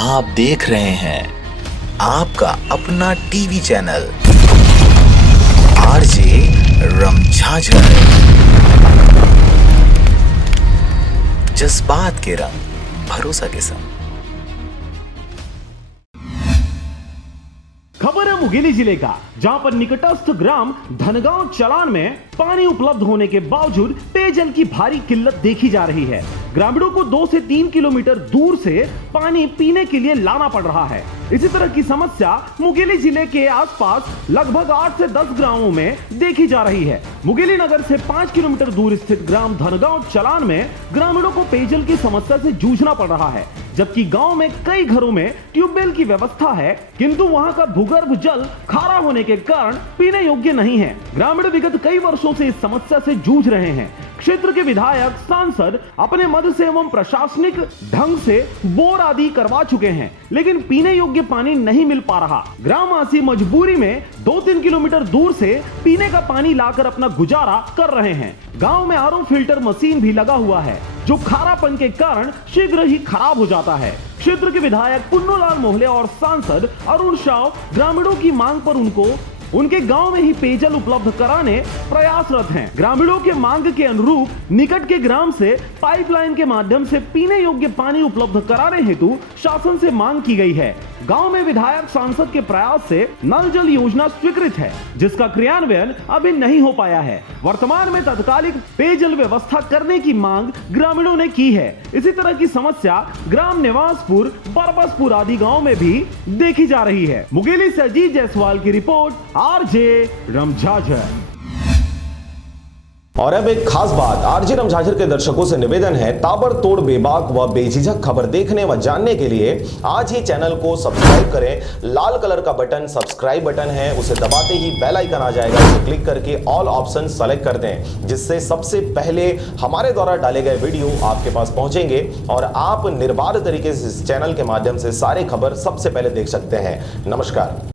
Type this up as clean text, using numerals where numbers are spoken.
आप देख रहे हैं आपका अपना टीवी चैनल आरजे रमझाझर। जज्बात के रंग, भरोसा के संग। खबर है मुंगेली जिले का, जहां पर निकटस्थ ग्राम धनगांव चलान में पानी उपलब्ध होने के बावजूद पेयजल की भारी किल्लत देखी जा रही है। ग्रामीणों को 2 से 3 किलोमीटर दूर से पानी पीने के लिए लाना पड़ रहा है। इसी तरह की समस्या मुंगेली जिले के आसपास लगभग 8 से 10 गांवों में देखी जा रही है। मुंगेली नगर से 5 किलोमीटर दूर स्थित ग्राम धनगांव चलान में ग्रामीणों को पेयजल की समस्या से जूझना पड़ रहा है, जबकि गांव में कई घरों में ट्यूबवेल की व्यवस्था है, किंतु वहां का भूगर्भ जल खारा होने के कारण पीने योग्य नहीं है। ग्रामीण विगत कई वर्षों से इस समस्या से जूझ रहे हैं। क्षेत्र के विधायक, सांसद अपने मद से एवं प्रशासनिक ढंग से बोर आदि करवा चुके हैं, लेकिन पीने योग्य पानी नहीं मिल पा रहा। ग्रामवासी मजबूरी में 2-3 किलोमीटर दूर से पीने का पानी लाकर अपना गुजारा कर रहे हैं। गांव में आरओ फिल्टर मशीन भी लगा हुआ है, जो खारापन के कारण शीघ्र ही खराब हो जाता है। क्षेत्र के विधायक पुन्नूलाल मोहले और सांसद अरुण शाह ग्रामीणों की मांग पर उनके गांव में ही पेयजल उपलब्ध कराने प्रयासरत हैं। ग्रामीणों के मांग के अनुरूप निकट के ग्राम से पाइपलाइन के माध्यम से पीने योग्य पानी उपलब्ध कराने हेतु शासन से मांग की गई है। गांव में विधायक सांसद के प्रयास से नल जल योजना स्वीकृत है, जिसका क्रियान्वयन अभी नहीं हो पाया है। वर्तमान में तत्कालिक पेयजल व्यवस्था करने की मांग ग्रामीणों ने की है। इसी तरह की समस्या ग्राम निवासपुर, बरबसपुर आदि गाँव में भी देखी जा रही है। मुंगेली से अजीत जायसवाल की रिपोर्ट, आरजे रमझाझर। और अब एक खास बात, आरजे रमझाझर के दर्शकों से निवेदन है, ताबड़तोड़ बेबाक व बेझिझक खबर देखने व जानने के लिए आज ही चैनल को सब्सक्राइब करें। लाल कलर का बटन सब्सक्राइब बटन है, उसे दबाते ही बेल आइकन आ जाएगा, उसे क्लिक करके ऑल ऑप्शन सेलेक्ट कर दें, जिससे सबसे पहले हमारे द्वारा डाले गए वीडियो आपके पास पहुंचेंगे और आप निर्बाध तरीके से इस चैनल के माध्यम से सारे खबर सबसे पहले देख सकते हैं। नमस्कार।